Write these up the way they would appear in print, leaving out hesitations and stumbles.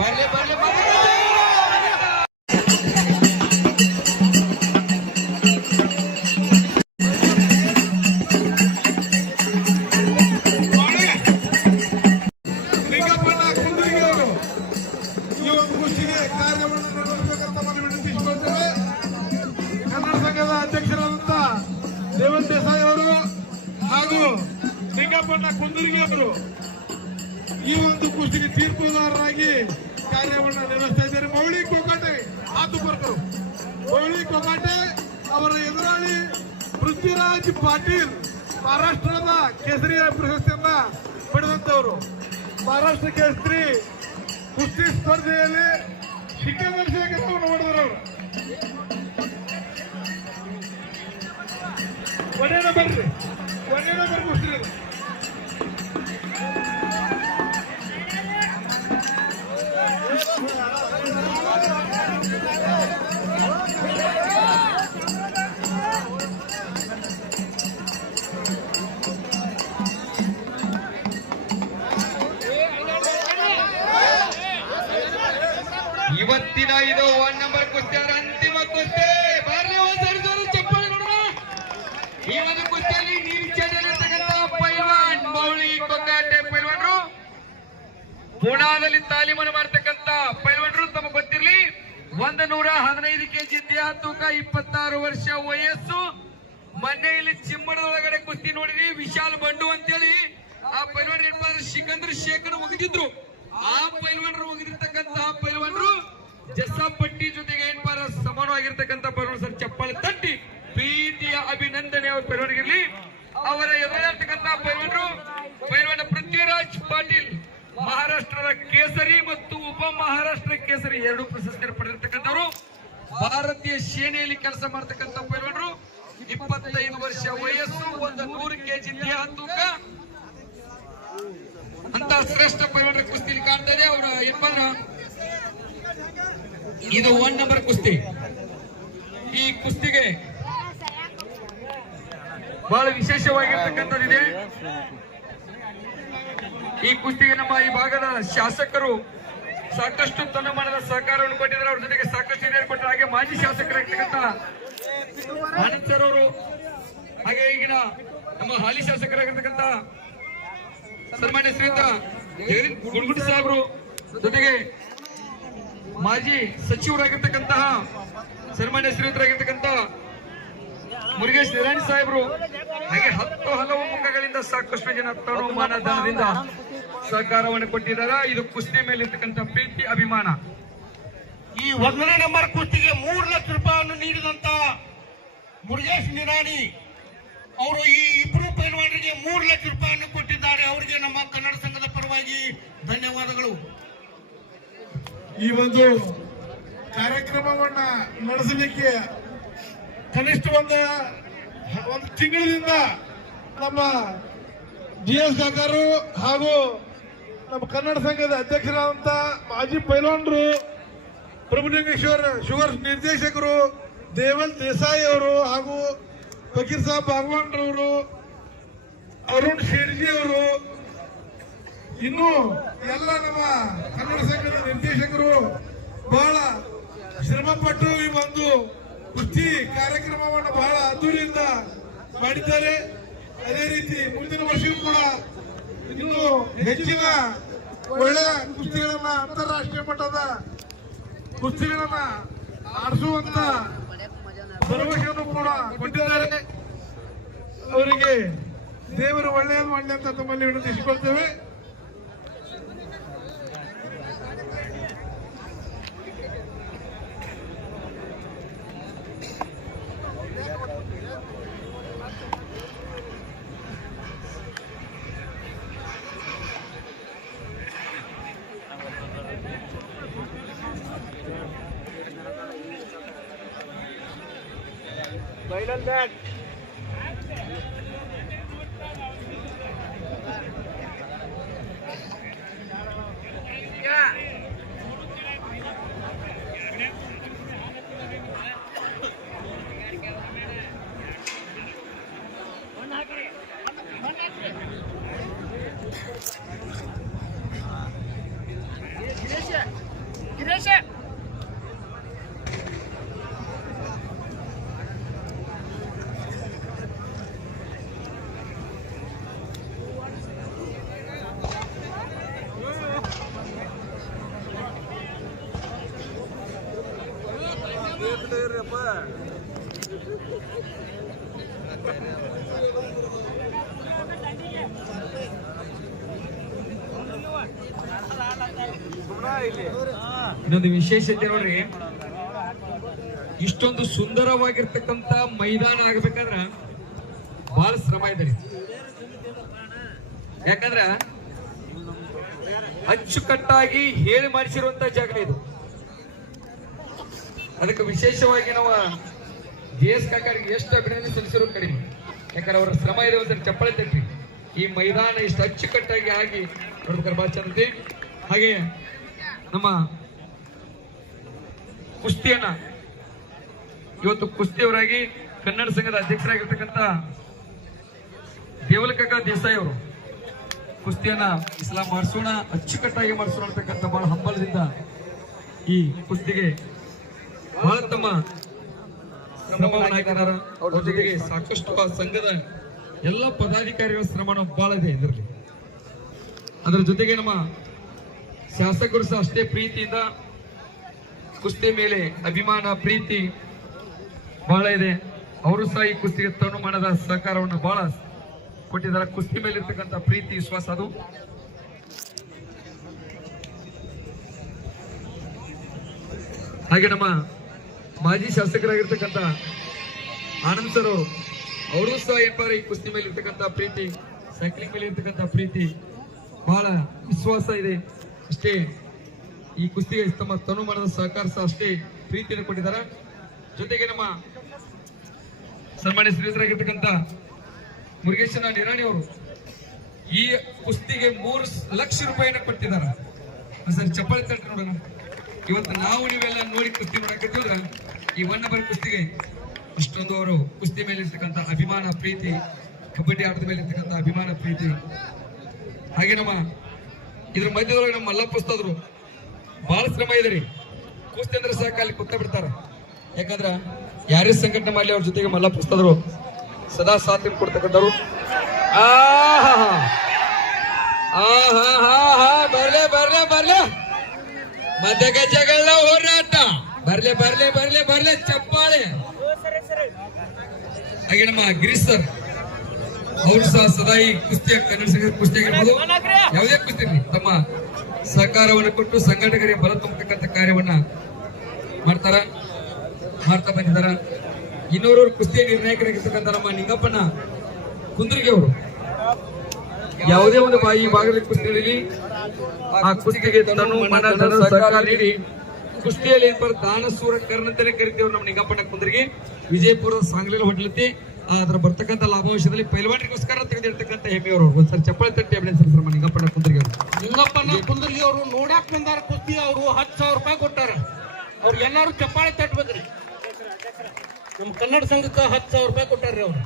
ಬರ್ಲಿ ಬರ್ಲಿ ಬರ್ಲಿ ದೇವನ್ ದೇಸಾಯಿ ಅವರು ಹಾಗೂ ನಿಂಗಪ್ಪಣ್ಣ ಕುಂದರ್ಗಿ ಅವರು ಈ ಒಂದು ಕುಸ್ತಿಗೆ ತೀರ್ಪುದಾರರಾಗಿ ಕಾರ್ಯವನ್ನು ನಿರ್ವಹಿಸ್ತಾ ಇದ್ದಾರೆ. ಮೌಳಿ ಕೋಕಾಟೆ ಆತುಪರ್ಕರು ಮೌಳಿ ಕೋಕಾಟೆ ಅವರ ಎದುರಾಳಿ ಪೃಥ್ವಿರಾಜ್ ಪಾಟೀಲ್ ಮಹಾರಾಷ್ಟ್ರದ ಕೇಸರಿ ಪ್ರಶಸ್ತಿಯನ್ನ ಪಡೆದಂತವರು. ಮಹಾರಾಷ್ಟ್ರ ಕೇಸರಿ ಕುಸ್ತಿ ಸ್ಪರ್ಧೆಯಲ್ಲಿ ಶಿಖಂದರ್ ಶೇಖರ್ ಅವರು ನೋಡಿದವರು. ಒಂದೇ ನಂಬರ್ ಕುಸ್ತಿ ಇವತ್ತಿನ ಇದು 1 ನಂಬರ್ ಕುಸ್ತಿ ಅವರ ಅಂತಿಮ ಕುಸ್ತಿ. ಬಾರ್ಲಿ ಒಂದ್ಸರಿ ಚಪ್ಪಾಳೆ ನೋಡೋಣ. ಈ ಒಂದು ಕುಸ್ತಿಯಲ್ಲಿ ನಿರೀಕ್ಷೆಯಲ್ಲಿರ್ತಕ್ಕಂಥ ಪೈಲ್ವಾನ್ ಮೌಳಿ ಕೊಕ್ಕಾಟೆ ಪೈಲ್ವಾನ್ರು, ಪುಣಾದಲ್ಲಿ ತಾಲೀಮನ್ನು ಮಾಡತಕ್ಕಂಥ ಪೈಲ್ವಾನ್ರು. ತಮಗೆ ಗೊತ್ತಿರಲಿ, 115 ಕೆಜಿ ದೇಹ ತೂಕ, 26 ವರ್ಷ ವಯಸ್ಸು. ಮೊನ್ನೆ ಇಲ್ಲಿ ಚಿಮ್ಮಡದೊಳಗಡೆ ಕುಸ್ತಿ ನೋಡಿದ್ರಿ, ವಿಶಾಲ್ ಬಂಡು ಅಂತೇಳಿ ಆ ಪೈಲ್ವಾನ್ ಏನ್ಮಾಡಿದ್ರು, ಸಿಕಂದರ್ ಶೇಖರ್ ಒಗೆದಿದ್ರು. ಆ ಪೈಲ್ವಾನರು ಒಗೆದಿರ್ತಕ್ಕಂತಹ ಪೈಲ್ವಾನರು ಜಸ್ಸಾಪಟ್ಟಿ ಜೊತೆಗೆ ಏನ್ಪಾರ ಸಮಾನವಾಗಿರ್ತಕ್ಕಂಥ ಪೈಲ್ವಾನ್. ಸರ್ ಚಪ್ಪಾಳೆ ತಟ್ಟಿ ಪ್ರೀತಿಯ ಅಭಿನಂದನೆ ಅವ್ರ ಪೈಲ್ವಾನಿಗಿರ್ಲಿ. ಅವರ ಎದುರಾಗಿರ್ತಕ್ಕಂಥ ಪೈಲ್ವಾನರು ಪೈಲ್ವಾನ ಪೃಥ್ವಿರಾಜ್ ಪಾಟೀಲ್, ಮಹಾರಾಷ್ಟ್ರದ ಕೇಸರಿ ಮತ್ತು ಉಪ ಮಹಾರಾಷ್ಟ್ರ ಕೇಸರಿ 2 ಪ್ರಶಸ್ತಿಯನ್ನು ಪಡೆದಿರ್ತಕ್ಕಂಥವ್ರು. ಭಾರತೀಯ ಸೇನೆಯಲ್ಲಿ ಕೆಲಸ ಮಾಡತಕ್ಕಂಥ ಪೈಲ್ವಾನರು, 25 ವರ್ಷ ವಯಸ್ಸು, 100 ಕೆಜಿ ದೇಹ ತೂಕ ಅಂತ ಶ್ರೇಷ್ಠ ಪೈಲ್ವಾನರ ಕುಸ್ತಿಲಿ ಕಾಣ್ತಾ ಇದೆ. ಅವರ ಏನ್ಪಾದ್ರ ಇದು 1 ನಂಬರ್ ಕುಸ್ತಿ. ಈ ಕುಸ್ತಿಗೆ ಬಹಳ ವಿಶೇಷವಾಗಿರ್ತಕ್ಕಂಥದ್ದಿದೆ. ಈ ಕುಸ್ತಿಗೆ ನಮ್ಮ ಈ ಭಾಗದ ಶಾಸಕರು ಸಾಕಷ್ಟು ತನ್ನಮಾನದ ಸಹಕಾರವನ್ನು ಕೊಟ್ಟಿದ್ದಾರೆ. ಅವ್ರ ಜೊತೆಗೆ ಸಾಕಷ್ಟು ಹಿರಿಯರು ಕೊಟ್ಟರೆ. ಹಾಗೆ ಮಾಜಿ ಶಾಸಕರಾಗಿರ್ತಕ್ಕಂಥ ಆನಂದ್ ಸರ್ ಅವರು, ಹಾಗೆ ಈಗಿನ ನಮ್ಮ ಹಾಲಿ ಶಾಸಕರಾಗಿರ್ತಕ್ಕಂಥ ಸನ್ಮಾನ್ಯ ಶ್ರೀಯುತ ಗುಂಡ್ಗುಡಿ ಸಾಹೇಬರು, ಜೊತೆಗೆ ಮಾಜಿ ಸಚಿವರಾಗಿರ್ತಕ್ಕಂತಹ ಸನ್ಮಾನ್ಯ ಶ್ರೀಯುತರಾಗಿರ್ತಕ್ಕಂಥ ಮುರುಗೇಶ್ ನಿರಾಣಿ ಸಾಹೇಬರು, ಹಾಗೆ ಹಲವು ಮುಖಗಳಿಂದ ಸಾಕಷ್ಟು ಜನ ಮಾನದಂಡದಿಂದ ಸಹಕಾರವನ್ನು ಕೊಟ್ಟಿದ್ದಾರೆ. ಇದು ಕುಸ್ತಿ ಮೇಲೆ ಇರ್ತಕ್ಕಂಥ ಪ್ರೀತಿ, ಅಭಿಮಾನ. ಈ 1ನೇ ನಂಬರ್ ಕುಸ್ತಿಗೆ 3 ಲಕ್ಷ ರೂಪಾಯಿಯನ್ನು ನೀಡಿದಂತ ಮುರುಗೇಶ್ ನಿರಾಣಿ ಅವರು ಈ ಇಬ್ಬರು ಪೈಲ್ವಾನರಿಗೆ 3 ಲಕ್ಷ ರೂಪಾಯಿಯನ್ನು ಕೊಟ್ಟಿದ್ದಾರೆ. ಅವರಿಗೆ ನಮ್ಮ ಕನ್ನಡ ಸಂಘದ ಪರವಾಗಿ ಧನ್ಯವಾದಗಳು. ಈ ಒಂದು ಕಾರ್ಯಕ್ರಮವನ್ನ ನಡೆಸಲಿಕ್ಕೆ ಕನಿಷ್ಠ ಒಂದು ತಿಂಗಳಿಂದ ನಮ್ಮ GS ಕಾಕರು ಹಾಗೂ ನಮ್ಮ ಕನ್ನಡ ಸಂಘದ ಅಧ್ಯಕ್ಷರಾದಂತ ಮಾಜಿ ಪೈಲ್ವಾನರು, ಪ್ರಭುಲಿಂಗೇಶ್ವರ ಶುಗರ್ ನಿರ್ದೇಶಕರು ದೇವನ್ ದೇಸಾಯಿ ಅವರು ಹಾಗೂ ಫಕೀರ್ ಸಾಬ್ ಬಾಗವಾನ್ ರವರು, ಅರುಣ್ ಶೇರ್ಜಿ ಅವರು, ಇನ್ನು ಎಲ್ಲ ನಮ್ಮ ಕನ್ನಡ ಸಂಘದ ನಿರ್ದೇಶಕರು ಬಹಳ ಶ್ರಮಪಟ್ಟು ಈ ಒಂದು ಕುಸ್ತಿ ಕಾರ್ಯಕ್ರಮವನ್ನು ಬಹಳ ಅದ್ದೂರಿಯಿಂದ ಮಾಡಿದ್ದಾರೆ. ಅದೇ ರೀತಿ ಮುಂದಿನ ವರ್ಷವೂ ಕೂಡ ಇನ್ನು ಹೆಚ್ಚಿನ ಒಳ್ಳೆಯ ಕುಸ್ತಿಗಳನ್ನ, ಅಂತಾರಾಷ್ಟ್ರೀಯ ಮಟ್ಟದ ಕುಸ್ತಿಗಳನ್ನ ಆಡಿಸುವಂತ ಭರವಸೆಯನ್ನು ಕೂಡ ಕೊಟ್ಟಿದ್ದಾರೆ. ಅವರಿಗೆ ದೇವರು ಒಳ್ಳೆಯದು ಮಾಡಲಿ ಅಂತ ತಮ್ಮಲ್ಲಿ ವಿನಂತಿಸಿಕೊಳ್ತೇವೆ. Final match. Yeah. ಇನ್ನೊಂದು ವಿಶೇಷತೆ ನೋಡ್ರಿ, ಇಷ್ಟೊಂದು ಸುಂದರವಾಗಿರ್ತಕ್ಕಂತ ಮೈದಾನ ಆಗ್ಬೇಕಂದ್ರ ಬಹಳ ಶ್ರಮ ಇದೆ. ಯಾಕಂದ್ರ ಅಚ್ಚುಕಟ್ಟಾಗಿ ಹೇಳಿ ಮಾಡಿಸಿರುವಂತ ಜಾಗ ಇದು. ಅದಕ್ಕೆ ವಿಶೇಷವಾಗಿ ನಾವು ಜೆ.ಎಸ್. ಕಾಕಾರಿಗೆ ಎಷ್ಟು ಅಭಿನಂದನೆ ಸಲ್ಲಿಸಿರೋದು ಕಡಿಮೆ. ಯಾಕಂದ್ರೆ ಅವರ ಶ್ರಮ ಇದೆ. ಒಂದ್ಸರಿ ಚಪ್ಪಳೆ ತಟ್ಟಿ. ಈ ಮೈದಾನ ಇಷ್ಟು ಅಚ್ಚುಕಟ್ಟಾಗಿ ಆಗಿ ನೋಡ್ಬೇಕಾದ್ರೆ ಬಹಳ ಚಂದ. ಹಾಗೆ ನಮ್ಮ ಕುಸ್ತಿಯನ್ನ ಇವತ್ತು ಕುಸ್ತಿಯವರಾಗಿ ಕನ್ನಡ ಸಂಘದ ಅಧ್ಯಕ್ಷರಾಗಿರ್ತಕ್ಕಂಥ ದೇವಲಕಾಕ ದೇಸಾಯಿ ಅವರು ಕುಸ್ತಿಯನ್ನ ಇಸ್ಲಾಂ ಮಾಡಿಸೋಣ, ಅಚ್ಚುಕಟ್ಟಾಗಿ ಮಾಡಿಸೋಣ ಅಂತಕ್ಕಂಥ ಬಹಳ ಹಂಬಲದಿಂದ ಈ ಕುಸ್ತಿಗೆ ಬಹಳ ತಮ್ಮ ಶ್ರಮವನ್ನು ಹಾಕಿದಾರ. ಅವ್ರ ಜೊತೆಗೆ ಸಾಕಷ್ಟು ಆ ಸಂಘದ ಎಲ್ಲ ಪದಾಧಿಕಾರಿಗಳ ಶ್ರಮ ಬಹಳ ಇದೆ ಇದರಲ್ಲಿ. ಅದರ ಜೊತೆಗೆ ನಮ್ಮ ಶಾಸಕರು ಸಹ ಅಷ್ಟೇ ಪ್ರೀತಿಯಿಂದ ಕುಸ್ತಿ ಮೇಲೆ ಅಭಿಮಾನ ಪ್ರೀತಿ ಬಹಳ ಇದೆ. ಅವರು ಸಹ ಈ ಕುಸ್ತಿಗೆ ತನುಮಾನದ ಸಹಕಾರವನ್ನು ಬಹಳ ಕೊಟ್ಟಿದ್ದಾರೆ. ಕುಸ್ತಿ ಮೇಲೆ ಇರ್ತಕ್ಕಂಥ ಪ್ರೀತಿ ವಿಶ್ವಾಸ ಅದು. ಹಾಗೆ ನಮ್ಮ ಮಾಜಿ ಶಾಸಕರಾಗಿರ್ತಕ್ಕಂಥ ಆನಂದ್ ಸರ್ ಅವರು ಸಹ ಏನಪ್ಪ ಈ ಕುಸ್ತಿ ಮೇಲೆ ಇರ್ತಕ್ಕಂಥ ಪ್ರೀತಿ, ಸೈಕ್ಲಿಂಗ್ ಮೇಲೆ ಇರ್ತಕ್ಕಂಥ ಪ್ರೀತಿ ಬಹಳ ವಿಶ್ವಾಸ ಇದೆ. ಅಷ್ಟೇ ಈ ಕುಸ್ತಿಗೆ ತಮ್ಮ ತನುಮಾನದ ಸಹಕಾರ ಸಹ ಅಷ್ಟೇ ಪ್ರೀತಿಯನ್ನು ಕೊಟ್ಟಿದ್ದಾರೆ. ಜೊತೆಗೆ ನಮ್ಮ ಸನ್ಮಾನ್ಯ ಶ್ರೀಯುತರಾಗಿರ್ತಕ್ಕಂಥ ಮುರುಗೇಶನ ನಿರಾಣಿ ಅವರು ಈ ಕುಸ್ತಿಗೆ 3 ಲಕ್ಷ ರೂಪಾಯಿನ ಕೊಟ್ಟಿದ್ದಾರೆ. ಸರ್ ಚಪ್ಪಾಳೆ ತಟ್ಟಿ ನೋಡೋಣ. ಇವತ್ತು ನಾವು ನೀವೆಲ್ಲ ನೋಡಿ ಕುಸ್ತಿ ನೋಡಕತ್ತಿದ್ರ ಈ 1 ನಂಬರ್ ಕುಸ್ತಿಗೆ ಅಷ್ಟೊಂದು ಅವರು ಕುಸ್ತಿ ಮೇಲೆ ಇರ್ತಕ್ಕಂಥ ಅಭಿಮಾನ ಪ್ರೀತಿ, ಕಬಡ್ಡಿ ಆಟದ ಮೇಲೆ ಇರ್ತಕ್ಕಂಥ ಅಭಿಮಾನ ಪ್ರೀತಿ. ಹಾಗೆ ನಮ್ಮ ಇದ್ರ ಮಧ್ಯದೊಳಗೆ ನಮ್ಮ ಮಲ್ಲಪ್ಪ ಉಸ್ತಾದ್ರು ಬಹಳ ಶ್ರಮ ಇದೆ ರೀ. ಕುಸ್ತಿ ಅಂದ್ರೆ ಸಾಕ ಅಲ್ಲಿ ಕೂತ ಬಿಡ್ತಾರ. ಯಾಕಂದ್ರ ಯಾರೇ ಸಂಘಟನೆ ಮಾಡಲಿ ಅವ್ರ ಜೊತೆಗೆ ಮಲ್ಲಪ್ಪ ಉಸ್ತಾದ್ರು ಸದಾ ಸಾಥ್ ಕೊಡ್ತಕ್ಕಂಥವ್ರು. ಬರ್ಲೆ ಬರ್ಲೆ ಬರ್ಲೆ ಮಧ್ಯ ಗಜಗಳ ಹೋರಾಟ ಬರ್ಲೆ ಬರ್ಲೆ ಬರ್ಲೆ ಬರ್ಲೆ ಚಪ್ಪಾಳೆ. ಹಾಗೆ ನಮ್ಮ ಗಿರೀಶ್ ಸರ್ ಅವರು ಸಹ ಸದಾ ಈ ಕುಸ್ತಿಯ ಕನ್ನಡ ಸಂಘದ ಕುಸ್ತಿ ಆಗಿರ್ಬೋದು ಯಾವುದೇ ಕುಸ್ತಿ ತಮ್ಮ ಸಹಕಾರವನ್ನು ಕೊಟ್ಟು ಸಂಘಟಕರಿಗೆ ಬಲ ತುಂಬತಕ್ಕಂಥ ಕಾರ್ಯವನ್ನ ಮಾಡ್ತಾ ಬಂದಿದ್ದಾರ. ಇನ್ನೋರು ಕುಸ್ತಿಯ ನಿರ್ಣಾಯಕರಾಗಿರ್ತಕ್ಕಂಥ ನಮ್ಮ ನಿಂಗಪ್ಪನ ಕುಂದ್ರಿಗೆ ಅವರು ಯಾವುದೇ ಒಂದು ಈ ಭಾಗದಲ್ಲಿ ಕುಸ್ತಿ ನಡೀಲಿ ಆ ಕುಸ್ತಿಗೆ ತನು ಮನ ಧನ ಸಹಕಾರ ನೀಡಿ ಕುಸ್ತಿಯಲ್ಲಿ ಏನ್ಬಾರ ದಾನಸೂರ ಕರ್ಣ ಅಂತಾನೆ ಕರಿತೀವ್ರು. ನಮ್ಮ ನಿಂಗಪ್ಪನ ಕುಂದ್ರಿಗೆ ವಿಜಯಪುರದ ಸಾಂಗ್ಲಿಯಲ್ಲಿ ಹೊಡ್ಲತ್ತಿ ಅದ್ರ ಬರ್ತಕ್ಕಂಥ ಲಾಭಾಂಶದಲ್ಲಿ ಪೈಲ್ವಾನರಿಗೋಸ್ಕರ ತೆಗೆದಿರ್ತಕ್ಕಂಥ ಹೆಮ್ಮೆಯವರು ಒಂದ್ಸರಿ ಚಪ್ಪಳೆ ತಟ್ಟಿ ಅಭಿನಂದಿಸ್ತಾರೆ ನಮ್ಮ ನಿಂಗಪ್ಪನ ಕುಂದ್ರಿಗೆ ಅವರು. ನಿಂಗಪ್ಪನ ಕುಂದರ್ಗಿ ಅವರು ನೋಡಾಕ್ ಬಂದಾರ ಕುಸ್ತಿ. ಅವರು 10,000 ರೂಪಾಯಿ ಕೊಟ್ಟಾರ. ಅವ್ರು ಎಲ್ಲಾರು ಚಪ್ಪಾಳೆ ತಟ್ಬೇಕ್ರಿ. ನಮ್ಮ ಕನ್ನಡ ಸಂಘಕ್ಕೆ 10,000 ರೂಪಾಯಿ ಕೊಟ್ಟಾರ್ರಿ ಅವ್ರು.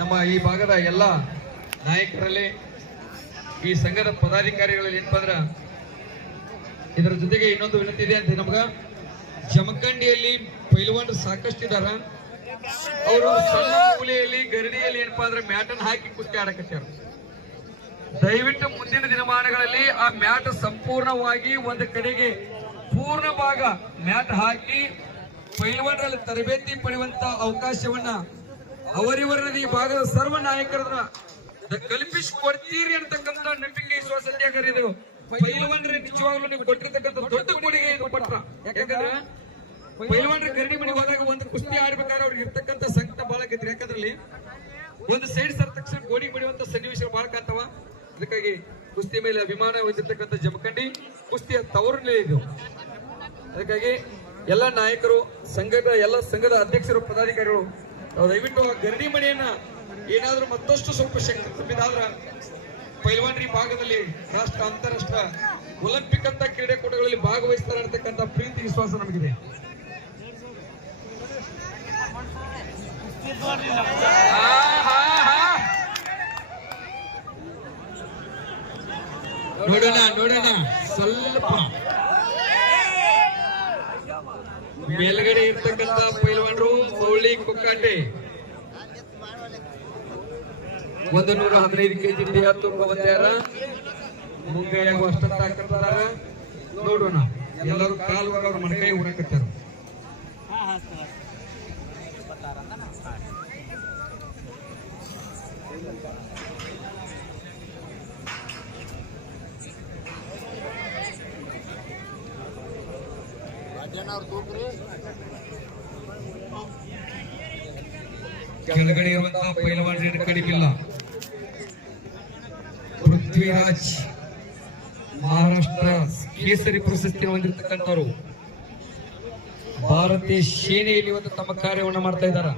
ನಮ್ಮ ಈ ಭಾಗದ ಎಲ್ಲ ನಾಯಕರಲ್ಲಿ ಈ ಸಂಘದ ಪದಾಧಿಕಾರಿಗಳಲ್ಲಿ ಏನಪ್ಪ ಅಂದ್ರ ಇದರ ಜೊತೆಗೆ ಇನ್ನೊಂದು ವಿನಂತಿ ಇದೆ ಅಂತ ನಮ್ಗ ಜಮಖಂಡಿಯಲ್ಲಿ ಪೈಲ್ವಾನರು ಸಾಕಷ್ಟು ಇದಾರ. ಅವರು ಸಣ್ಣ ಮೂಲೆಯಲ್ಲಿ ಗರಡಿಯಲ್ಲಿ ಏನಪ್ಪಾ ಅಂದ್ರೆ ಮ್ಯಾಟನ್ನು ಹಾಕಿ ಕುಸ್ತಿ ಆಡಕತ್ತಾರ. ದಯವಿಟ್ಟು ಮುಂದಿನ ದಿನಮಾನಗಳಲ್ಲಿ ಆ ಮ್ಯಾಟ್ ಸಂಪೂರ್ಣವಾಗಿ ಒಂದು ಕಡೆಗೆ ಪೂರ್ಣ ಭಾಗ ಮ್ಯಾಟ್ ಹಾಕಿ ಪೈಲ್ವಾನರಲ್ಲಿ ತರಬೇತಿ ಪಡೆಯುವಂತ ಅವಕಾಶವನ್ನ ಅವರಿವರದಿ ಈ ಭಾಗದ ಸರ್ವ ನಾಯಕರನ್ನ ಕಲ್ಪಿಸಿಕೊಡ್ತೀರಿ ಅಂತಕ್ಕಂಥ ನಂಬಿಕೆ ವಿಶ್ವಾಸ ಇದು ಪೈಲ್ವಾನರಿಗೆ ನಿಜವಾಗ್ಲೂ ನೀವು ಕೊಟ್ಟಿರ್ತಕ್ಕಂಥ ದೊಡ್ಡ ಕೊಡುಗೆ ಇದು ಪಟ್ಟ. ಯಾಕಂದ್ರೆ ಪೈಲ್ವಾನರ ಗರಡಿ ಮನೆಗೆ ಹೋದಾಗ ಒಂದು ಕುಸ್ತಿ ಆಡ್ಬೇಕಾದ್ರೆ ಅವ್ರಿಗೆ ಇರ್ತಕ್ಕಂಥ ಸಂಕಟ ಬಹಳ ಆಗೈತ್ರಿ. ಯಾಕಂದ್ರಲ್ಲಿ ಒಂದು ಸೈಡ್ ಸರ್ ತಕ್ಷಣ ಗೋಡಿ ಬಡಿಯುವಂತ ಸನ್ನಿವೇಶಗಳು ಬಹಳ ಕಾಣ್ತಾವ. ಅದಕ್ಕಾಗಿ ಕುಸ್ತಿ ಮೇಲೆ ಅಭಿಮಾನ ಹೊಂದಿರ್ತಕ್ಕಂಥ ಜಮಖಂಡಿ ಕುಸ್ತಿಯ ತವರಲ್ಲೇ ಇದು. ಅದಕ್ಕಾಗಿ ಎಲ್ಲ ನಾಯಕರು ಎಲ್ಲ ಸಂಘದ ಅಧ್ಯಕ್ಷರು ಪದಾಧಿಕಾರಿಗಳು ದಯವಿಟ್ಟು ಆ ಗರಡಿ ಮನೆಯನ್ನ ಏನಾದ್ರೂ ಮತ್ತಷ್ಟು ಸ್ವಲ್ಪ ಶಕ್ತಿ ತುಂಬಿದಾದ್ರ ಪೈಲ್ವಾನರಿ ಭಾಗದಲ್ಲಿ ರಾಷ್ಟ್ರ ಅಂತಾರಾಷ್ಟ್ರ ಒಲಿಂಪಿಕ್ ಅಂತ ಕ್ರೀಡಾಕೂಟಗಳಲ್ಲಿ ಭಾಗವಹಿಸ್ತಾರೆ ಅಂತಕ್ಕಂಥ ಪ್ರೀತಿ ವಿಶ್ವಾಸ ನಮಗಿದೆ. ನೋಡೋಣ ಸ್ವಲ್ಪ ಮೇಲ್ಗಡೆ ಇರ್ತಕ್ಕಂತ ಪೈಲ್ವಾನರು ಮೌಳಿ ಕುಕ್ಕಾಟೆ 115 ಕೆಜಿ ದೇಹ ತೂಕ ಹೊಂದ್ಯಾರ. ಮುಂಗೈಯಾಗ ಅಷ್ಟೊತ್ತ ಹಾಕತ್ತಾರ. ನೋಡೋಣ, ಎಲ್ಲರೂ ಕಾಲು ಅವ್ರ ಮಣಕೈ ಉಡಕತ್ತಾರ. ಕೆಳಗಡೆ ಇರುವಂತಹ ಪೈಲವಾನರ ಕಡಿಮಿಲ್ಲ. ಪೃಥ್ವಿರಾಜ್ ಮಹಾರಾಷ್ಟ್ರ ಕೇಸರಿ ಪ್ರಶಸ್ತಿ ಹೊಂದಿರತಕ್ಕಂಥವ್ರು ಭಾರತೀಯ ಸೇನೆಯಲ್ಲಿ ಇವತ್ತು ತಮ್ಮ ಕಾರ್ಯವನ್ನು ಮಾಡ್ತಾ ಇದ್ದಾರೆ.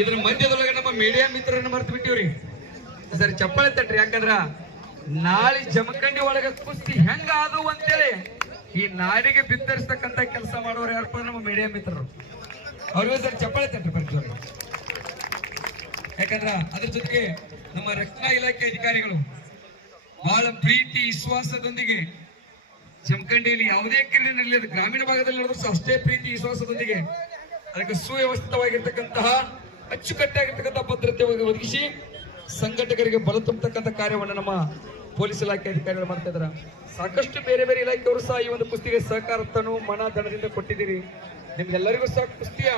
ಇದ್ರ ಮಧ್ಯದೊಳಗೆ ನಮ್ಮ ಮೀಡಿಯಾ ಮಿತ್ರರನ್ನ ಮರ್ತು ಬಿಟ್ಟಿವ್ರಿ. ಸರಿ ಚಪ್ಪಾಳೆ ತಟ್ರಿ, ಯಾಕಂದ್ರ ನಾಳೆ ಜಮಖಂಡಿ ಒಳಗ ಕುಸ್ತಿ ಹೆಂಗ ಆದವು ಅಂತೇಳಿ ಈ ನಾಡಿಗೆ ಬಿತ್ತರಿಸ್ತಕ್ಕಂತ ಕೆಲಸ ಮಾಡೋರು ಯಾರಪ್ಪ, ನಮ್ಮ ಮೀಡಿಯಾ ಮಿತ್ರರು. ಅವ್ರಿಗೂ ಸರಿ ಚಪ್ಪಾಳೆ ತಟ್ರಿ ಬರ್ತೀವಿ. ಯಾಕಂದ್ರ ಅದ್ರ ಜೊತೆಗೆ ನಮ್ಮ ರಕ್ಷಣಾ ಇಲಾಖೆ ಅಧಿಕಾರಿಗಳು ಬಹಳ ಪ್ರೀತಿ ವಿಶ್ವಾಸದೊಂದಿಗೆ ಜಮಖಂಡಿಯಲ್ಲಿ ಯಾವುದೇ ಕ್ರೀಡೆ ನಡೆಯಲಿ, ಅದು ಗ್ರಾಮೀಣ ಭಾಗದಲ್ಲಿ ನಡೆದ್ರು ಅಷ್ಟೇ ಪ್ರೀತಿ ವಿಶ್ವಾಸದೊಂದಿಗೆ ಅದಕ್ಕೆ ಸುವ್ಯವಸ್ಥಿತವಾಗಿರ್ತಕ್ಕಂತಹ ಅಚ್ಚುಕಟ್ಟಾಗಿರ್ತಕ್ಕಂಥ ಭದ್ರತೆ ಒದಗಿಸಿ ಸಂಘಟಕರಿಗೆ ಬಲ ತುಂಬತಕ್ಕಂಥ ಕಾರ್ಯವನ್ನು ನಮ್ಮ ಪೊಲೀಸ್ ಇಲಾಖೆ ಅಧಿಕಾರಿಗಳು ಮಾಡ್ತಾ ಇದ್ದಾರೆ. ಸಾಕಷ್ಟು ಬೇರೆ ಬೇರೆ ಇಲಾಖೆಯವರು ಸಹ ಈ ಒಂದು ಕುಸ್ತಿಗೆ ಸಹಕಾರತನು ಮನ ಧನದಿಂದ ಕೊಟ್ಟಿದ್ದೀರಿ. ನಿಮ್ಗೆಲ್ಲರಿಗೂ ಸಹ ಕುಸ್ತಿಯ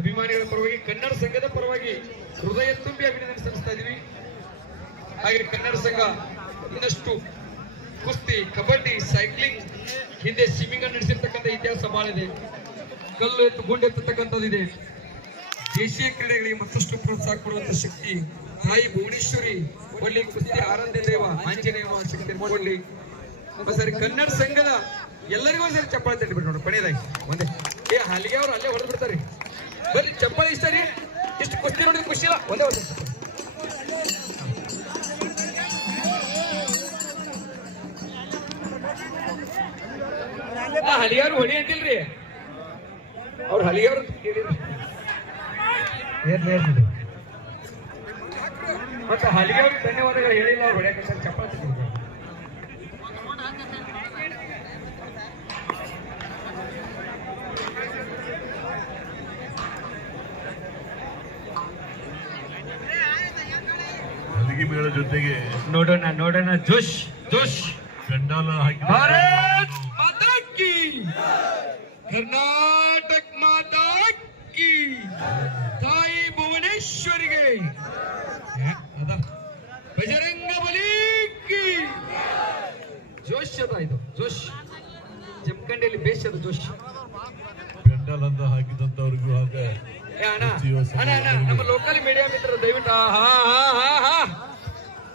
ಅಭಿಮಾನಿಗಳ ಪರವಾಗಿ, ಕನ್ನಡ ಸಂಘದ ಪರವಾಗಿ ಹೃದಯ ತುಂಬಿ ಅಭಿನಂದನೆ ಸಲ್ಲಿಸ್ತಾ ಇದೀವಿ. ಹಾಗೆ ಕನ್ನಡ ಸಂಘ ಇನ್ನಷ್ಟು ಕುಸ್ತಿ, ಕಬಡ್ಡಿ, ಸೈಕ್ಲಿಂಗ್, ಹಿಂದೆ ಸ್ವಿಮ್ಮಿಂಗ್ ನಡೆಸಿರ್ತಕ್ಕಂಥ ಇತಿಹಾಸ ಬಹಳ ಇದೆ. ಕಲ್ಲು ಎತ್ತು ಗುಂಡು ಎತ್ತತಕ್ಕಂಥದ್ದಿದೆ. ದೇಶೀಯ ಕ್ರೀಡೆಗಳಿಗೆ ಮತ್ತಷ್ಟು ಪ್ರೋತ್ಸಾಹ ಕೊಡುವಂತ ಶಕ್ತಿ ತಾಯಿ ಭುವನೇಶ್ವರಿ ಒಳ್ಳೆ ಕುಸ್ತಿ ಆರಾಧ್ಯ ದೇವ ಆಂಜನೇಯ ಶಕ್ತಿ ಕೊಡ್ಲಿ. ಸರಿ, ಕನ್ನಡ ಸಂಘದ ಎಲ್ಲರಿಗೂ ಸರಿ ಚಪ್ಪಾಳೆ ತಟ್ಟಿಬಿಟ್ಟು ನೋಡಿ. ಕೊನೆಯದಾಗಿ ಒಂದೇ ಹಲ್ಲಿಗೆ ಅವ್ರು ಅಲ್ಲೇ ಹೊಡೆದು ಬಿಡ್ತಾರೆ. ಬರೀ ಚಪ್ಪಾಳೆ ಇಷ್ಟ ರೀ, ಇಷ್ಟು ಕುಸ್ತಿ ನೋಡಿ ಖುಷಿ ಇಲ್ಲ. ಒಂದೇ ಒಂದು ಹಲಿಯಾರು ಹೊಡಿ ಅಂತಿಲ್ರಿ, ಅವ್ರು ಹಲಿಯವ್ರು ಮತ್ತೆ ಹಲಿಯವ್ರಿಗೆ ಧನ್ಯವಾದಗಳು ಹೇಳಿಲ್ಲ. ಅವ್ರು ಹೊಡ್ಯಾಕ ಚಪ್ಪಾಳೆ ಮೇಳ ಜೊತೆಗೆ ನೋಡೋಣ ನೋಡೋಣ. ಜೋಶ್ ಜೋಶ್ ಗಂಡಾಲ ಹಾಕಿ ಭಾರತ್ ಮಾತಾ ಕಿ, ಕರ್ನಾಟಕ ಮಾತಾ ಕಿ, ತಾಯಿ ಭುವನೇಶ್ವರಿಗೆ, ಬಜರಂಗ ಬಲಿ ಕಿ. ಜೋಶ್ ಅದ ಇದು, ಜೋಶ್ ಜಮಖಂಡಿಯಲ್ಲಿ ಬೇಷ್ ಅದ ಜೋಶ್. ಗಂಡಾಲ ಅಂತ ಹಾಕಿದಂತವ್ರಿಗೂ ಹಾಗೆ ನಮ್ಮ ಲೋಕಲ್ ಮೀಡಿಯಾ ಮಿತ್ರರು ದಯವಿಟ್ಟು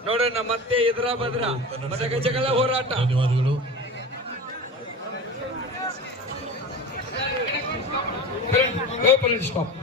ನೋಡೋಣ. ಮತ್ತೆ ಎದುರ ಬದ್ರ ಗಜಗಳ ಹೋರಾಟ. ಧನ್ಯವಾದಗಳು. ಸ್ಟಾಪ್.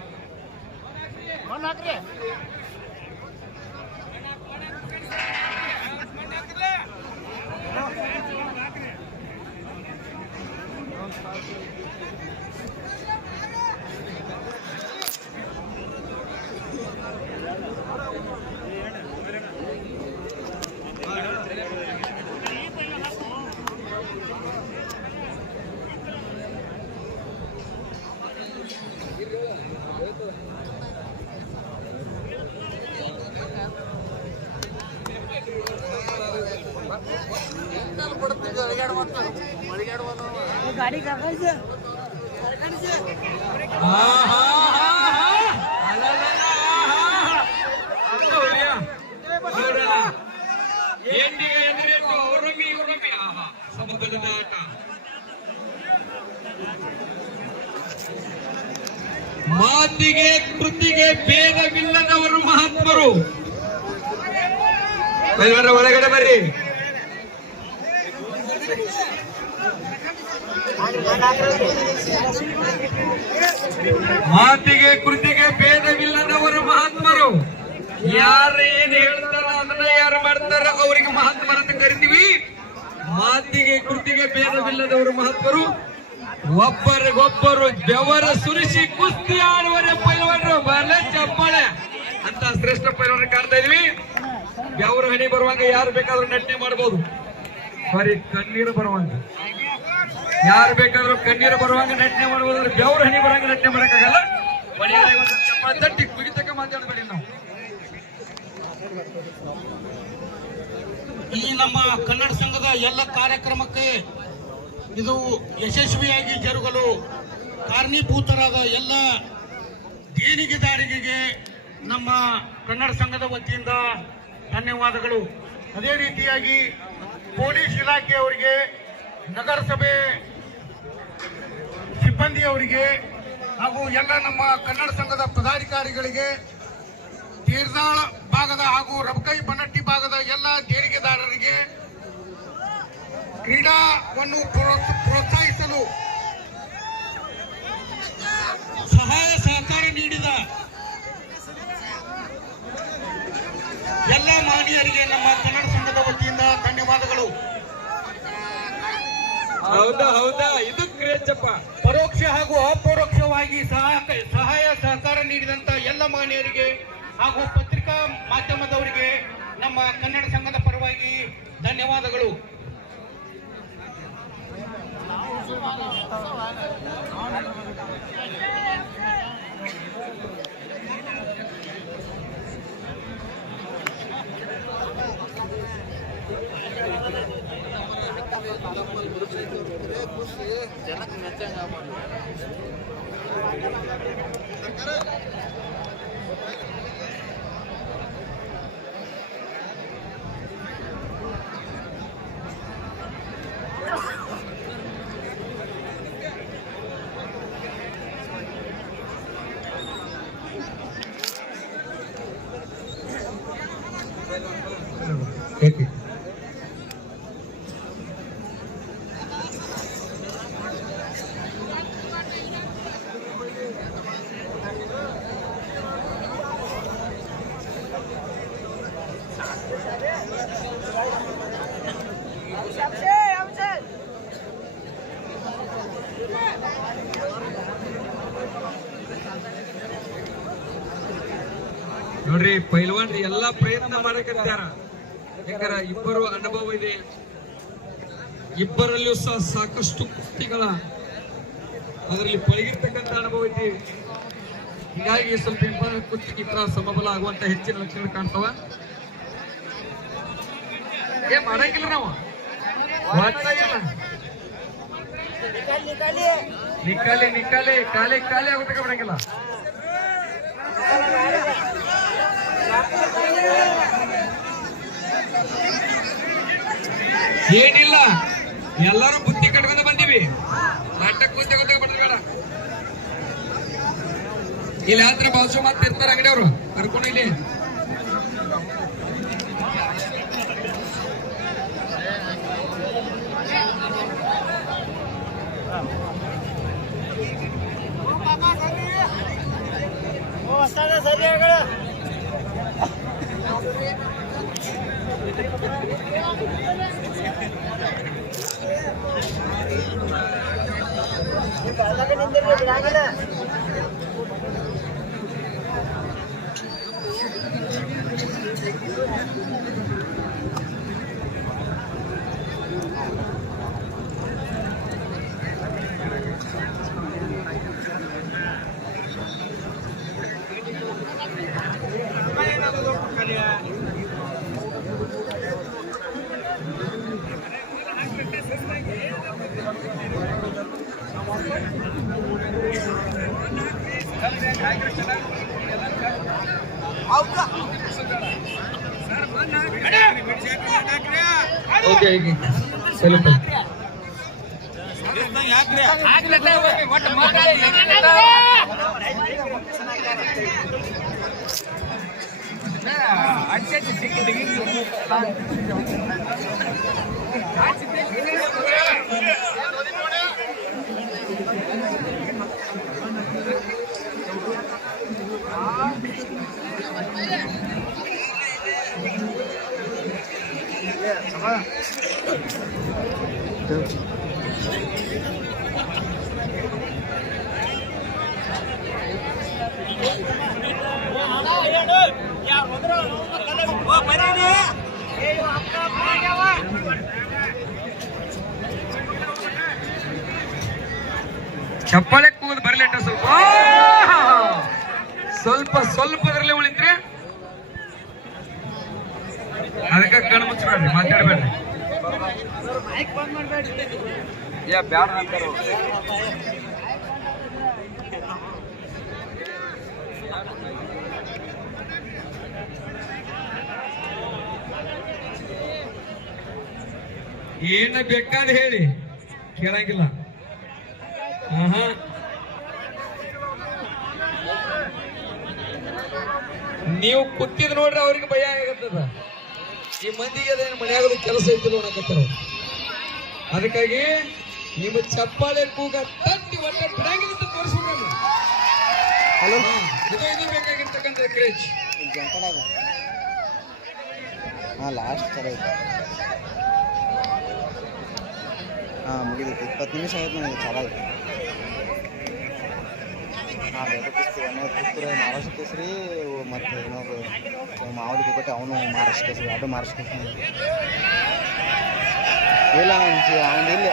गाड़ी ಸಮಬಲದ ಆಟ. ಮಾತಿಗೆ ಕೃತಿಗೆ ಭೇದವಿಲ್ಲದವರು ಮಹಾತ್ಮರು. ಒಳಗಡೆ ಬರ್ರಿ. ಮಾತಿಗೆ ಕೃತಿಗೆ ಭೇದವಿಲ್ಲದವರು ಮಹಾತ್ಮರು. ಯಾರು ಏನ್ ಹೇಳ್ತಾರ ಅದನ್ನ ಯಾರು ಮಾಡ್ತಾರ ಅವ್ರಿಗೆ ಮಹಾತ್ಮರ ಅಂತ ಕರಿತೀವಿ. ಜಾತಿಗೆ ಕೃತಿಗೆ ಭೇದವಿಲ್ಲದವರು ಮಹತ್ವರು, ಒಬ್ಬರಿಗೊಬ್ಬರು ಬೆವರ ಸುರಿಸಿ ಕುಸ್ತಿ ಆಡುವರೆ ಪೈಲ್ವಾನರು ಬರಲೇ ಚಪ್ಪಾಳೆ ಅಂತ ಶ್ರೇಷ್ಠ ಪೈಲ್ವಾನ ಕಾಣ್ತಾ ಇದೀವಿ. ಬೆವರ ಹನಿ ಬರುವಾಗ ಯಾರು ಬೇಕಾದ್ರೂ ನಟನೆ ಮಾಡಬಹುದು, ಸಾರಿ ಕಣ್ಣೀರು ಬರುವಂಗ ಯಾರು ಬೇಕಾದ್ರೂ ಕಣ್ಣೀರು ಬರುವಂಗ ನಟನೆ ಮಾಡಬಹುದು. ಬೆವರ ಹನಿ ಬರುವಂಗ ನಟನೆ ಮಾಡಕ್ಕಾಗಲ್ಲ. ಚಪ್ಪಾಳೆ ತಟ್ಟಿ ಕುಗಿತಕ್ಕ ಮಾತಾಡಬೇಡಿ ನಾವು. ಈ ನಮ್ಮ ಕನ್ನಡ ಸಂಘದ ಎಲ್ಲ ಕಾರ್ಯಕ್ರಮಕ್ಕೆ ಇದು ಯಶಸ್ವಿಯಾಗಿ ಜರುಗಲು ಕಾರಣೀಭೂತರಾದ ಎಲ್ಲ ದೇಣಿಗೆದಾರರಿಗೆ ನಮ್ಮ ಕನ್ನಡ ಸಂಘದ ವತಿಯಿಂದ ಧನ್ಯವಾದಗಳು. ಅದೇ ರೀತಿಯಾಗಿ ಪೊಲೀಸ್ ಇಲಾಖೆಯವರಿಗೆ, ನಗರಸಭೆ ಸಿಬ್ಬಂದಿಯವರಿಗೆ ಹಾಗೂ ಎಲ್ಲ ನಮ್ಮ ಕನ್ನಡ ಸಂಘದ ಪದಾಧಿಕಾರಿಗಳಿಗೆ, ತೀರ್ದಾಳ ಭಾಗದ ಹಾಗೂ ರಬಕೈ ಬನಟ್ಟಿ ಭಾಗದ ಎಲ್ಲ ದೇಣಿಗೆದಾರರಿಗೆ, ಕ್ರೀಡಾವನ್ನು ಪ್ರೋತ್ಸಾಹಿಸಲು ಸಹಾಯ ಸಹಕಾರ ನೀಡಿದ ಎಲ್ಲ ಮಾನ್ಯರಿಗೆ ನಮ್ಮ ಕನ್ನಡ ಸಂಘದ ವತಿಯಿಂದ ಧನ್ಯವಾದಗಳು. ಹೌದಾ ಇದು ಕ್ರೇಜಪ್ಪ. ಪರೋಕ್ಷ ಹಾಗೂ ಅಪರೋಕ್ಷವಾಗಿ ಸಹಾಯ ಸಹಕಾರ ನೀಡಿದಂತ ಎಲ್ಲ ಮಾನ್ಯರಿಗೆ ಹಾಗೂ ಪತ್ರಿಕಾ ಮಾಧ್ಯಮದವರಿಗೆ ನಮ್ಮ ಕನ್ನಡ ಸಂಘದ ಪರವಾಗಿ ಧನ್ಯವಾದಗಳು. ನೋಡ್ರಿ, ಪೈಲ್ವಾನ್ರಿ ಎಲ್ಲಾ ಪ್ರಯತ್ನ ಮಾಡಕತ್ತಾರ. ಯಾಕಂದ್ರ ಇಬ್ಬರು ಅನುಭವ ಇದೆ, ಇಬ್ಬರಲ್ಲಿಯೂ ಸಹ ಸಾಕಷ್ಟು ಕುಸ್ತಿಗಳ ಅದರಲ್ಲಿ ಪಳಗಿರ್ತಕ್ಕಂಥ ಅನುಭವ ಐತಿ. ಹೀಗಾಗಿ ಸ್ವಲ್ಪ ಇಬ್ಬರ ಕುಸ್ತಿಗೆ ಇತರ ಸಮಬಲ ಆಗುವಂತ ಹೆಚ್ಚಿನ ಲಕ್ಷಣ ಕಾಣ್ತಾವ. ಮಾಡಂಗಿಲ್ಲ ನಾವು ನಿಕ್ಕಾಲಿ ಖಾಲಿ ಆಗುತ್ತೆ ಬಿಡಂಗಿಲ್ಲ. ಏನಿಲ್ಲ, ಎಲ್ಲರೂ ಬುದ್ಧಿ ಕಟ್ಕೊಂಡ ಬಂದೀವಿ. ನಾಟಕ ಬುದ್ಧಿ ಗೊತ್ತಾಗಬೇಡ. ಇಲ್ಲಿ ಹತ್ರ ಬಾಸು ಮತ್ತೆ ಇರ್ತಾರ ಅಂಗಡಿಯವರು ಕರ್ಕೊಂಡು ಇಲ್ಲಿ. ಓಕೆ ಸ್ವಲ್ಪ ಚಪ್ಪಾಳೆ ಕೂಗದು ಬರ್ಲಿಟ್ಟ ಸ್ವಲ್ಪ ಸ್ವಲ್ಪದ್ರಲ್ಲೇ ಉಳಿತ್ರಿ. ಅದಕ್ಕೆ ಕಣ್ಣು ಮುಚ್ಚಬೇಡ್ರಿ, ಮಾತಾಡಬೇಡ್ರಿ. ಏನ ಬೇಕಾದ ಹೇಳಿ, ಕೇಳಂಗಿಲ್ಲ. ನೀವು ಕೂತಿದ್ ನೋಡ್ರಿ, ಅವ್ರಿಗೆ ಭಯ ಆಗತ್ತದ. ಈ ಮಂದಿಗೆ ಅದೇನು ಮನೆಯಾಗದ ಕೆಲಸ ಇದ್ದಿಲ್ಲ ಅನ್ನಕತ್ತಾರ. ಅದಕ್ಕಾಗಿ ನಿಮ್ಮ ಚಪ್ಪಾಳೆ ಕೂಗ ತಟ್ಟಿ ಒಟ್ಟೆ ಬಿಡಂಗಿಲ್ಲ ತೋರಿಸ್ಬಿಡ್ರಿ. ಇದು ಬೇಕಾಗಿರ್ತಕ್ಕಂಥ ಕ್ರೇಜ್. ಲಾಸ್ಟ್ ಥರ ಐತೆ. ಮುಗಿದೈತಿ. 20 ನಿಮಿಷ ಆಯ್ತು ನನಗೆ ಚಾಲಾಗಿ. ಪುಸ್ತಕ ಮಹಾರಾಷ್ಟ್ರ ಕೇಸರಿ ಮತ್ತು ಇನ್ನೊಬ್ಬ ಮಾವಡಿ ಕೊಟ್ಟೆ, ಅವನು ಮಹಾರಾಷ್ಟ್ರ ಕೇಸರಿ, ಅದು ಮಹಾರಾಷ್ಟ್ರ ಕೇಸರಿ ಇಲ್ಲ. ಅವನು ಇಲ್ಲಿ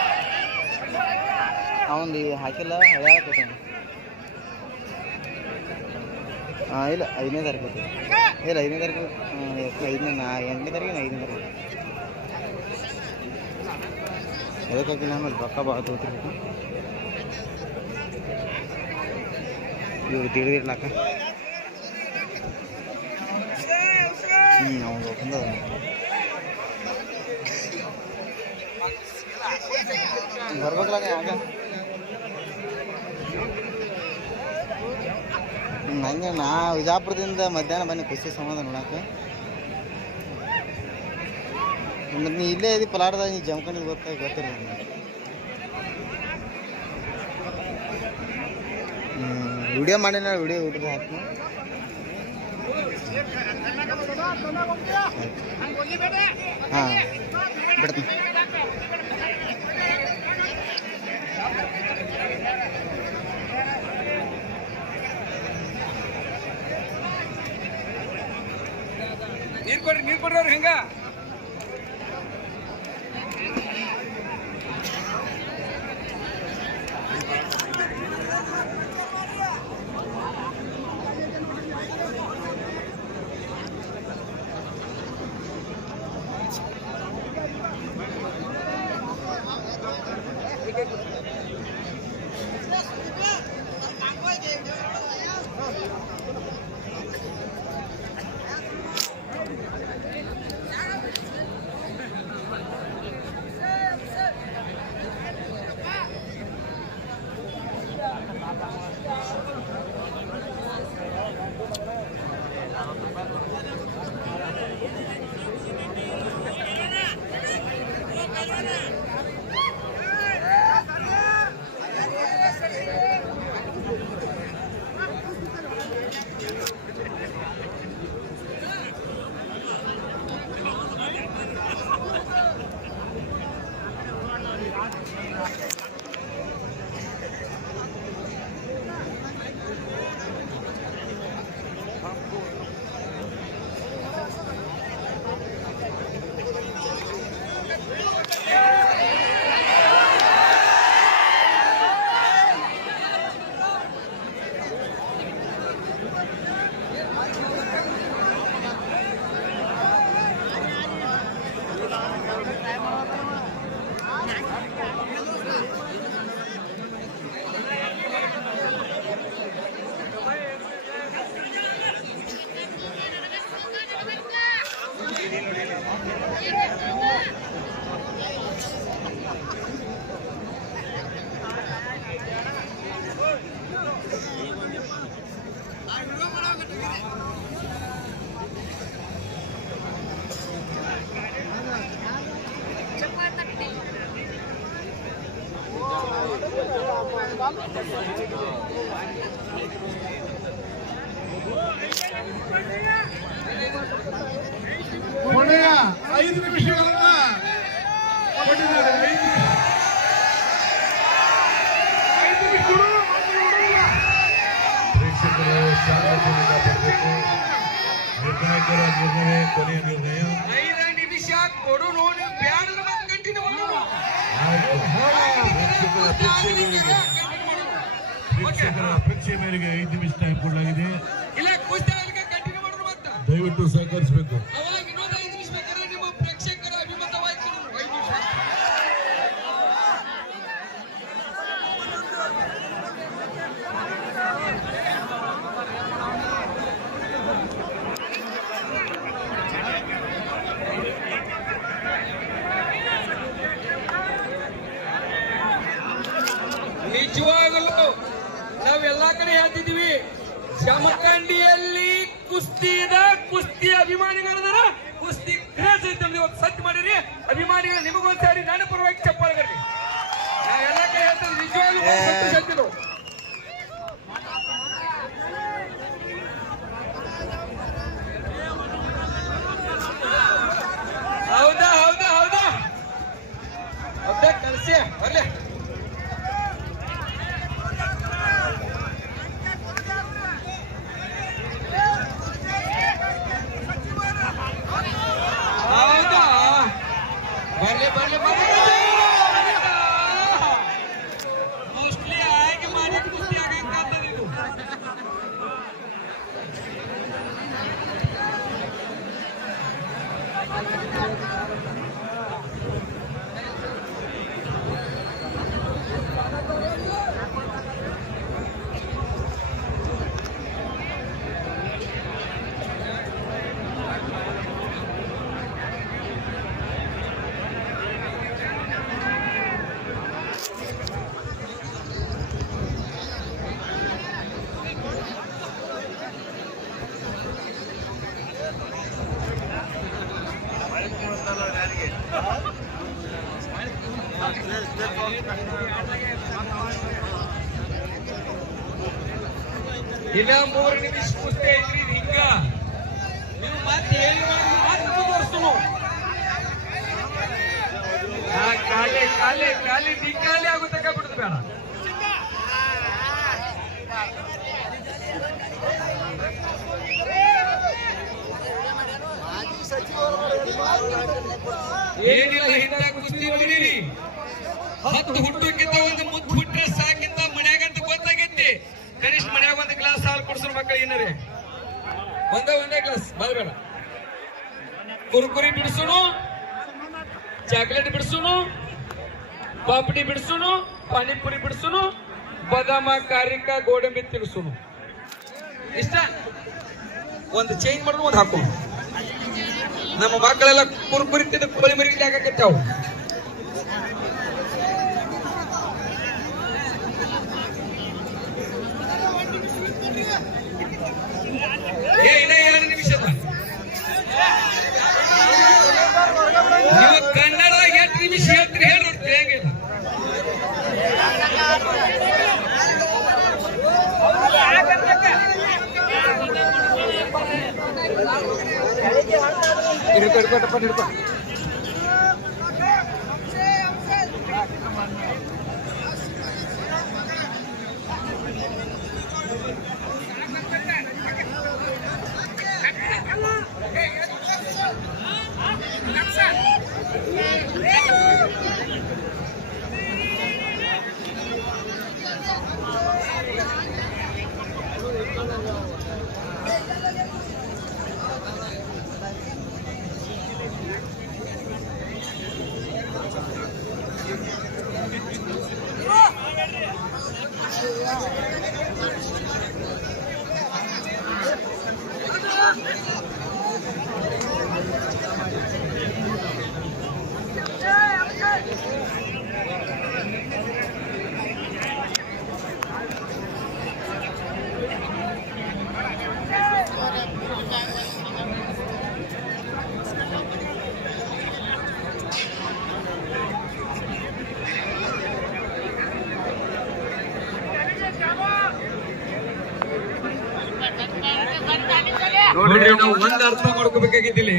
ಅವನು ಹಾಕಿಲ್ಲ, ಹಳೆಯಾಕೈತೆ. ಇಲ್ಲ 5ನೇ ತಾರೀಕು ಐತಿ. ಇಲ್ಲ 5ನೇ ತಾರೀಕು, 8ನೇ ತಾರೀಕು 5ನೇ ತಾರೀಕು. ಎದಕ್ಕಾಗಿಲ್ಲ ಆಮೇಲೆ ರೊಕ್ಕ ಭಾಳ ತಗೋತಿರ್ಬೇಕು. ಇವ್ರು ತಿಳಿದಿರ್ಲಾಕ ಅವ್ನು ಹೋಗ್ಕೊಂಡ ಬರ್ಬೇಕಲ್ಲ ಆಗ. ಹಂಗೆ ನಾ ವಿಜಾಪುರದಿಂದ ಮಧ್ಯಾಹ್ನ ಬನ್ನಿ ಖುಷಿ ಸಂಬಂಧ ನೋಡಕ್ಕೆ. ಮತ್ತು ನೀ ಇಲ್ಲೇ ಇದ್ದು ಪಲಾಡ್ದಾಗ ನೀ ಜಮ್ಕೊಂಡಿದ್ದು ಗೊತ್ತಿರ್ಬೋದು. ವಿಡಿಯೋ ಮಾಡಿನ ವಿಡಿಯೋ ಯೂಟ್ಯೂಬ್ ಹಾಕಿ. ಹಾಂ ಬಿಡ್ತೀನಿ. ನೀರು ಕೊಡ್ರಿ ಅವ್ರು ಹೆಂಗ ಕೊನೆಯ 5 ನಿಮಿಷಗಳನ್ನ ಪ್ರೇಕ್ಷಕರ ಅಪೇಕ್ಷೆ ಮೇರೆಗೆ 5 ನಿಮಿಷ ಟೈಮ್ ಕೊಡಲಾಗಿದೆ. ಇಲ್ಲ ಕುಸ್ತಿ ಆಗ್ಲಿಕ್ಕೆ ಕಂಟಿನ್ಯೂ ಮಾಡೋದು ಮತ್ತೆ ದಯವಿಟ್ಟು ಸಹಕರಿಸಬೇಕು. ಅವಾಗ ಇನ್ನೊಂದು 5 ನಿಮಿಷ ಬೇಕಾದ್ರೆ ನಿಮ್ಮ ಪ್ರೇಕ್ಷಕರ ಅಭಿಮತವಾಯ್ತು 5 ನಿಮಿಷ. ನಿಜವಾಗಲೂ ನಾವೆಲ್ಲಾ ಕಡೆ ಹೇಳ್ತಿದೀವಿ, ಜಮಖಂಡಿಯಲ್ಲಿ ಕುಸ್ತಿ ಅಭಿಮಾನಿಗಳದಾರ, ಕುಸ್ತಿ ಕ್ರೇಜ್ ಐತೆ ಅಂತ ಇವತ್ತು ಸತ್ಯ ಮಾಡಿರಿ. ಅಭಿಮಾನಿಗಳು ನಿಮಗೊಂದ್ಸಾರಿ ನನ್ನ ಪರವಾಗಿ ಚಪ್ಪಾಳೆ ಬರ್ರಿ. ನಾವೆಲ್ಲಾ ಕಡೆ ಹೇಳ್ತೀವಿ, ನಿಜವಾಗ್ಲೂ ಸಂತೋಷ ಆಗ್ತಿದ್ರು. ಹೌದಾ ಹೌದಾ ಹೌದಾ ಹೌದಾ ಕಳ್ಸಿ ಬರ್ಲಿ. ಹೌದಾ ಬರ್ಲಿ ಬರ್ಲಿ ಮೋಸ್ಟ್ಲಿ ಆಗಿ ಮಾಡಿ ಕುಸ್ತಿ ಆಗಂತ ಇದು. ಇನ್ನ 3 ನಿಮಿಷ ಕುಸ್ತಿ ಐತ್ರಿ ಹಿಂಗ ನೀವು ಮತ್ತೆ ಹೇಳಿ ಮತ್ತೆ ಮುಂದುವರ್ಸು. ಖಾಲಿ ಖಾಲಿ ಖಾಲಿ ನಿಖಾಲಿ ಆಗುತ್ತೆ ಬಿಡುದು ಬೇಡ. ಏನಿಲ್ಲ ಇಂಥ ಕುಸ್ತಿ ನೋಡಿರಿ, 10 ಹುಟ್ಟಕ್ಕಿಂತ ಒಂದು ಮುದ್ದು ಹುಟ್ರೆ ಸಾಕಿಂತ ಮನ್ಯಾಗಂತ ಗೊತ್ತಾಗೈತಿ. ಕನಿಷ್ಠ ಮನ್ಯಾಗ ಒಂದು ಗ್ಲಾಸ್ ಹಾಲು ಕೊಡ್ಸೋರು ಮಕ್ಕಳು ಏನಾರೆ ಒಂದೇ ಗ್ಲಾಸ್ ಬೇಡ. ಕುರ್ಕುರಿ ಬಿಡಿಸೋಣ, ಚಾಕ್ಲೇಟ್ ಬಿಡಿಸೋಣ, ಪಾಪಡಿ ಬಿಡಿಸೋಣ, ಪಾನಿಪುರಿ ಬಿಡಿಸೋಣ, ಬದಾಮ ಕಾರಿಕ ಗೋಡಂಬಿ ತಿನ್ಸೋಣ. ಇಷ್ಟ ಒಂದು ಚೇಂಜ್ ಮಾಡೋಣ, ಒಂದು ಹಾಕೋಣ. ನಮ್ಮ ಮಕ್ಕಳೆಲ್ಲ ಕುರ್ಕುರಿ ತಿಂದ ಕೋಳಿ ಮರಿ ಹಾಕತ್ತಾವ. ಇನ್ನ 2 ನಿಮಿಷ ನೀವು ಕನ್ನಡ 8 ನಿಮಿಷ ಹೇಳ್ತೀರಿ ಹೇಳಿ ಹೇಗಿಲ್ಲ. ಹಿಡ್ಕೊ ನೋಡ್ರಿ, ನಾವು ಒಂದ್ ಅರ್ಥ ಮಾಡ್ಕೋಬೇಕಾಗಿದ್ದಿಲ್ಲಿ.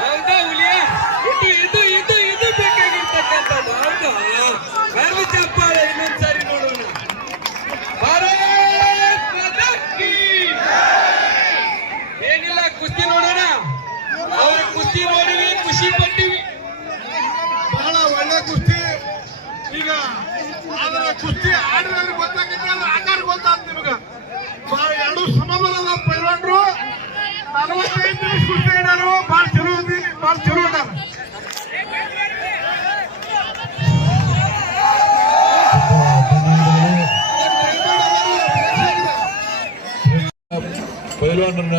ಹೌದಾ ಹುಲಿಯ? ಇದು ಬೇಕಾಗಿರ್ತಕ್ಕಂಥದ್ದು. ಹೌದಾ? ಗರ್ವ ಚಪ್ಪಾಳೆ ಇನ್ನೊಂದ್ಸಾರಿ ನೋಡೋಣ. ಭಾರತ್ ಮಾತಾ ಕೀ ಜೈ. ಆಡಿದ್ರೆ ಗೊತ್ತಾಗೈತಿ, ಅದ್ರ ಆಕಾರ ಗೊತ್ತಾಗ್ತದೆ ನಿಮ್ಗೆ. ಎರಡು ಸಮಬಲದ ಪೈಲ್ವಾನ್ರು 45 ನಿಮಿಷ ಕುಸ್ತಿ ಆಡೋರು. ಭಾಳ ಚಲೋ ಅದಾರ. ಪೈಲ್ವಾನರನ್ನ